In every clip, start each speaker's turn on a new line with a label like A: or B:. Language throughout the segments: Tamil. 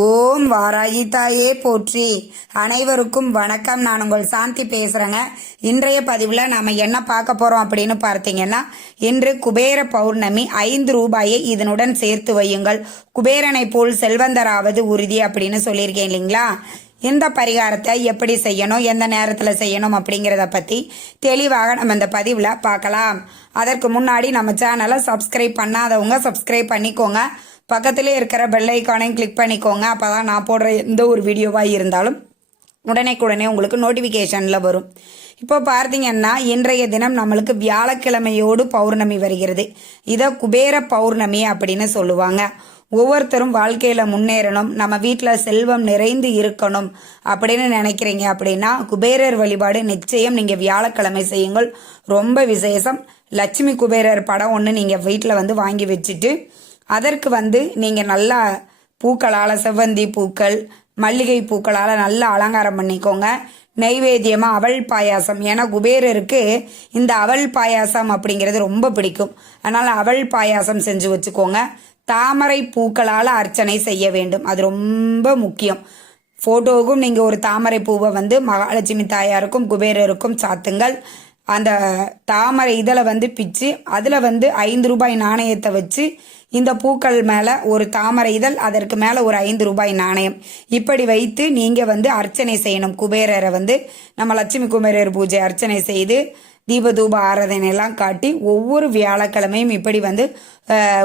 A: ஓம் வாராயி தாயே போற்றி. அனைவருக்கும் வணக்கம். நான் உங்கள் சாந்தி பேசுகிறேங்க இன்றைய பதிவில் நாம் என்ன பார்க்க போகிறோம் அப்படின்னு பார்த்தீங்கன்னா இன்று குபேர பௌர்ணமி ஐந்து ரூபாயை இதனுடன் சேர்த்து வையுங்கள். குபேரனை போல் செல்வந்தராவது உறுதி அப்படின்னு சொல்லியிருக்கேன் இல்லைங்களா? இந்த பரிகாரத்தை எப்படி செய்யணும் எந்த நேரத்தில் செய்யணும் அப்படிங்கிறத பற்றி தெளிவாக நம்ம இந்த பதிவில் பார்க்கலாம். அதற்கு முன்னாடி நம்ம சேனலை சப்ஸ்கிரைப் பண்ணாதவங்க சப்ஸ்கிரைப் பண்ணிக்கோங்க. பக்கத்திலே இருக்கிற பெல் ஐக்கானையும் கிளிக் பண்ணிக்கோங்க. அப்போ தான் நான் போடுற எந்த ஒரு வீடியோவாக இருந்தாலும் உடனேக்குடனே உங்களுக்கு நோட்டிஃபிகேஷனில் வரும். இப்போ பார்த்தீங்கன்னா இன்றைய தினம் நம்மளுக்கு வியாழக்கிழமையோடு பௌர்ணமி வருகிறது. இதை குபேர பௌர்ணமி அப்படின்னு சொல்லுவாங்க. ஒவ்வொருத்தரும் வாழ்க்கையில் முன்னேறணும் நம்ம வீட்டில் செல்வம் நிறைந்து இருக்கணும் அப்படின்னு நினைக்கிறீங்க அப்படின்னா குபேரர் வழிபாடு நிச்சயம் நீங்கள் வியாழக்கிழமை செய்யுங்கள். ரொம்ப விசேஷம். லட்சுமி குபேரர் படம் ஒன்று நீங்கள் வீட்டில் வந்து வாங்கி வச்சுட்டு அதற்கு வந்து நீங்கள் நல்லா பூக்களால் செவ்வந்தி பூக்கள் மல்லிகை பூக்களால் நல்லா அலங்காரம் பண்ணிக்கோங்க. நைவேத்தியமாக அவள் பாயாசம். ஏன்னா குபேரருக்கு இந்த அவள் பாயாசம் அப்படிங்கிறது ரொம்ப பிடிக்கும். அதனால் அவள் பாயாசம் செஞ்சு வச்சுக்கோங்க. தாமரை பூக்களால் அர்ச்சனை செய்ய வேண்டும். அது ரொம்ப முக்கியம். ஃபோட்டோவுக்கும் நீங்கள் ஒரு தாமரை பூவை வந்து மகாலட்சுமி தாயாருக்கும் குபேரருக்கும் சாத்துங்கள். அந்த தாமரை இதழை வந்து பிச்சு அதில் வந்து ஐந்து ரூபாய் நாணயத்தை வச்சு இந்த பூக்கள் மேலே ஒரு தாமரை இதழ் அதற்கு மேலே ஒரு ஐந்து ரூபாய் நாணயம். இப்படி வைத்து நீங்கள் வந்து அர்ச்சனை செய்யணும். குபேரரை வந்து நம்ம லட்சுமி குபேரர் பூஜை அர்ச்சனை செய்து தீபதூப ஆராதனை எல்லாம் காட்டி ஒவ்வொரு வியாழக்கிழமையும் இப்படி வந்து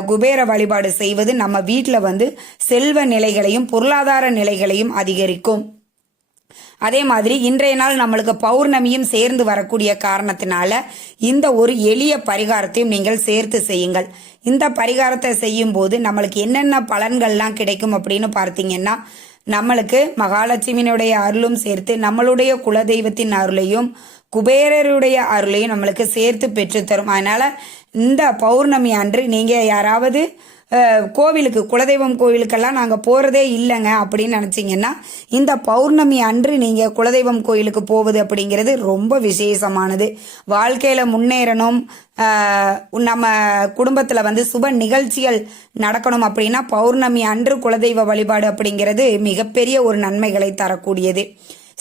A: குபேர வழிபாடு செய்வது நம்ம வீட்டில் வந்து செல்வ நிலைகளையும் பொருளாதார நிலைகளையும் அதிகரிக்கும். அதே மாதிரி இன்றைய நாள் நம்மளுக்கு பௌர்ணமியும் சேர்ந்து வரக்கூடிய காரணத்தினால இந்த ஒரு எளிய பரிகாரத்தையும் நீங்கள் சேர்த்து செய்யுங்கள். இந்த பரிகாரத்தை செய்யும் போது நம்மளுக்கு என்னென்ன பலன்கள்லாம் கிடைக்கும் அப்படின்னு பார்த்தீங்கன்னா நம்மளுக்கு மகாலட்சுமியினுடைய அருளும் சேர்த்து நம்மளுடைய குலதெய்வத்தின் அருளையும் குபேரருடைய அருளையும் நம்மளுக்கு சேர்த்து பெற்றுத்தரும். அதனால் இந்த பௌர்ணமி அன்று நீங்கள் யாராவது கோவிலுக்கு குலதெய்வம் கோவிலுக்கெல்லாம் நாங்கள் போகிறதே இல்லைங்க அப்படின்னு நினச்சிங்கன்னா இந்த பௌர்ணமி அன்று நீங்கள் குலதெய்வம் கோயிலுக்கு போவது அப்படிங்கிறது ரொம்ப விசேஷமானது. வாழ்க்கையில் முன்னேறணும். நம்ம குடும்பத்தில் வந்து சுப நிகழ்ச்சிகள் நடக்கணும் அப்படின்னா பௌர்ணமி அன்று குலதெய்வ வழிபாடு அப்படிங்கிறது மிகப்பெரிய ஒரு நன்மைகளை தரக்கூடியது.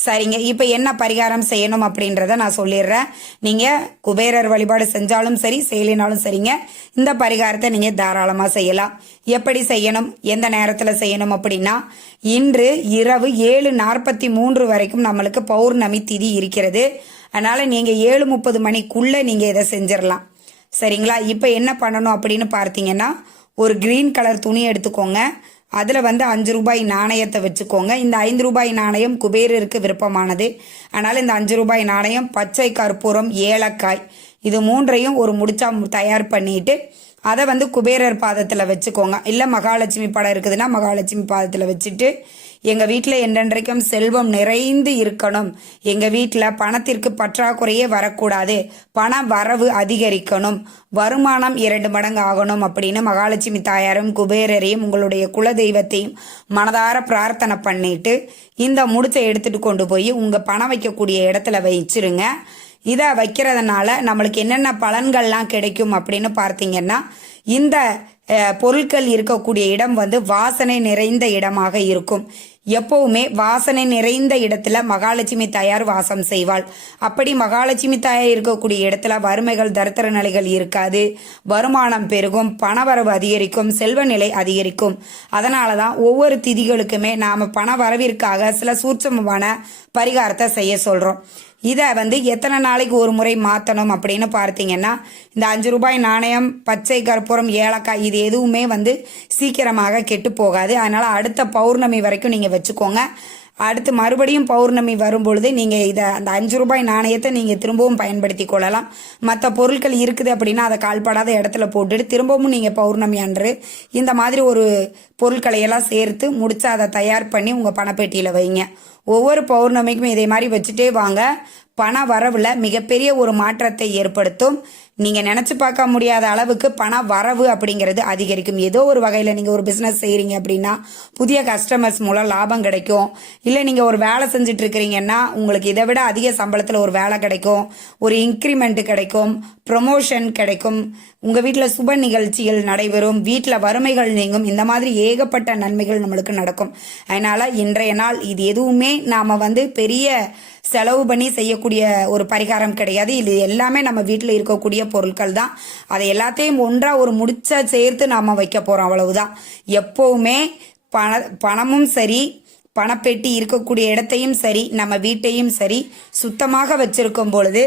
A: சரிங்க. இப்போ என்ன பரிகாரம் செய்யணும் அப்படின்றத நான் சொல்லிடுறேன். நீங்கள் குபேரர் வழிபாடு செஞ்சாலும் சரி செய்யலினாலும் சரிங்க. இந்த பரிகாரத்தை நீங்கள் தாராளமாக செய்யலாம். எப்படி செய்யணும்? எந்த நேரத்தில் செய்யணும் அப்படின்னா இன்று இரவு ஏழு நாற்பத்தி மூன்று வரைக்கும் நம்மளுக்கு பௌர்ணமி திதி இருக்கிறது. அதனால் நீங்கள் ஏழு முப்பது மணிக்குள்ளே நீங்கள் இதை செஞ்சிடலாம். சரிங்களா? இப்போ என்ன பண்ணணும் அப்படின்னு பார்த்தீங்கன்னா ஒரு க்ரீன் கலர் துணி எடுத்துக்கோங்க. அதில் வந்து அஞ்சு ரூபாய் நாணயத்தை வச்சுக்கோங்க. இந்த ஐந்து ரூபாய் நாணயம் குபேரருக்கு விருப்பமானது. அதனால் இந்த அஞ்சு ரூபாய் நாணயம் பச்சை கற்பூரம் ஏலக்காய் இது மூன்றையும் ஒரு முடிச்சா தயார் பண்ணிட்டு அதை வந்து குபேரர் பாதத்தில் வச்சுக்கோங்க. இல்லை மகாலட்சுமி படம் இருக்குதுன்னா மகாலட்சுமி பாதத்தில் வச்சுட்டு எங்கள் வீட்டில் என்றென்றைக்கும் செல்வம் நிறைந்து இருக்கணும். எங்கள் வீட்டில் பணத்திற்கு பற்றாக்குறையே வரக்கூடாது. பண வரவு அதிகரிக்கணும். வருமானம் இரண்டு மடங்கு ஆகணும் அப்படின்னு மகாலட்சுமி தாயாரும் குபேரரையும் உங்களுடைய குலதெய்வத்தையும் மனதார பிரார்த்தனை பண்ணிட்டு இந்த முடிச்சை எடுத்துட்டு கொண்டு போய் உங்கள் பணம் வைக்கக்கூடிய இடத்துல வச்சிருங்க. இதை வைக்கிறதுனால நம்மளுக்கு என்னென்ன பலன்கள்லாம் கிடைக்கும் அப்படின்னு பார்த்தீங்கன்னா இந்த பொருட்கள் இருக்கக்கூடிய இடம் வந்து வாசனை நிறைந்த இடமாக இருக்கும். எப்பவுமே வாசனை நிறைந்த இடத்துல மகாலட்சுமி தாயார் வாசம் செய்வாள். அப்படி மகாலட்சுமி தாயார் இருக்கக்கூடிய இடத்துல வறுமைகள் தரித்திர நிலைகள் இருக்காது. வருமானம் பெருகும் பணவரவு அதிகரிக்கும் செல்வ நிலை அதிகரிக்கும். அதனால தான் ஒவ்வொரு திதிகளுக்குமே நாம் பண வரவிற்காக சில சூட்சமமான பரிகாரத்தை செய்ய சொல்கிறோம் இதை வந்து எத்தனை நாளைக்கு ஒரு முறை மாற்றணும் அப்படின்னு பார்த்தீங்கன்னா இந்த அஞ்சு ரூபாய் நாணயம் பச்சை கற்பூரம் ஏலக்காய் இது எதுவுமே வந்து சீக்கிரமாக கெட்டு போகாது. அதனால் அடுத்த பௌர்ணமி வரைக்கும் நீங்கள் வச்சுக்கோங்க. அடுத்து மறுபடியும் பௌர்ணமி வரும்பொழுது நீங்கள் இதை அந்த அஞ்சு ரூபாய் நாணயத்தை நீங்கள் திரும்பவும் பயன்படுத்தி கொள்ளலாம். மற்ற பொருட்கள் இருக்குது அப்படின்னா அதை கால்படாத இடத்துல போட்டுட்டு திரும்பவும் நீங்கள் பௌர்ணமி அன்று இந்த மாதிரி ஒரு பொருட்களை எல்லாம் சேர்த்து முடிச்சு அதை தயார் பண்ணி உங்கள் பணப்பெட்டியில் வைங்க. ஒவ்வொரு பௌர்ணமிக்கும் இதே மாதிரி வச்சுட்டே வாங்க. பண வரவில் மிகப்பெரிய ஒரு மாற்றத்தை ஏற்படுத்தும். நீங்கள் நினச்சி பார்க்க முடியாத அளவுக்கு பண வரவு அப்படிங்கிறது அதிகரிக்கும். ஏதோ ஒரு வகையில் நீங்கள் ஒரு பிஸ்னஸ் செய்கிறீங்க அப்படின்னா புதிய கஸ்டமர்ஸ் மூலம் லாபம் கிடைக்கும். இல்லை நீங்கள் ஒரு வேலை செஞ்சுட்டு இருக்கிறீங்கன்னா உங்களுக்கு இதை விட அதிக சம்பளத்தில் ஒரு வேலை கிடைக்கும். ஒரு இன்க்ரிமெண்ட் கிடைக்கும். ப்ரொமோஷன் கிடைக்கும். உங்கள் வீட்டில் சுப நிகழ்ச்சிகள் நடைபெறும். வீட்டில் வறுமைகள் நீங்கும். இந்த மாதிரி ஏகப்பட்ட நன்மைகள் நம்மளுக்கு நடக்கும். அதனால் இன்றைய நாள் இது எதுவுமே நாம் வந்து பெரிய செலவு பண்ணி செய்யக்கூடிய ஒரு பரிகாரம் கிடையாது. இது எல்லாமே நம்ம வீட்டில் இருக்கக்கூடிய பொருட்கள் தான். அதை எல்லாத்தையும் ஒன்றாக ஒரு முடிச்ச சேர்த்து நாம வைக்க போகிறோம் அவ்வளவுதான். எப்போவுமே பண பணமும் சரி பணப்பெட்டி இருக்கக்கூடிய இடத்தையும் சரி நம்ம வீட்டையும் சரி சுத்தமாக வச்சிருக்கும் பொழுது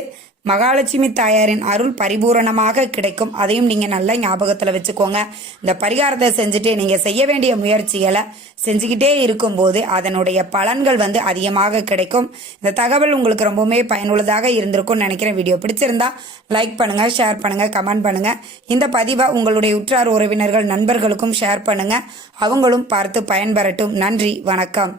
A: மகாலட்சுமி தாயாரின் அருள் பரிபூரணமாக கிடைக்கும். அதையும் நீங்கள் நல்லா ஞாபகத்தில் வச்சுக்கோங்க. இந்த பரிகாரத்தை செஞ்சுட்டு நீங்கள் செய்ய வேண்டிய முயற்சிகளை செஞ்சுக்கிட்டே இருக்கும்போது அதனுடைய பலன்கள் வந்து அதிகமாக கிடைக்கும். இந்த தகவல் உங்களுக்கு ரொம்பவுமே பயனுள்ளதாக இருந்திருக்கும்னு நினைக்கிறேன். வீடியோ பிடிச்சிருந்தா லைக் பண்ணுங்கள் ஷேர் பண்ணுங்கள் கமெண்ட் பண்ணுங்கள் இந்த பதிவை உங்களுடைய உற்றார் உறவினர்கள் நண்பர்களுக்கும் ஷேர் பண்ணுங்கள் அவங்களும் பார்த்து பயன்பெறட்டும். நன்றி வணக்கம்.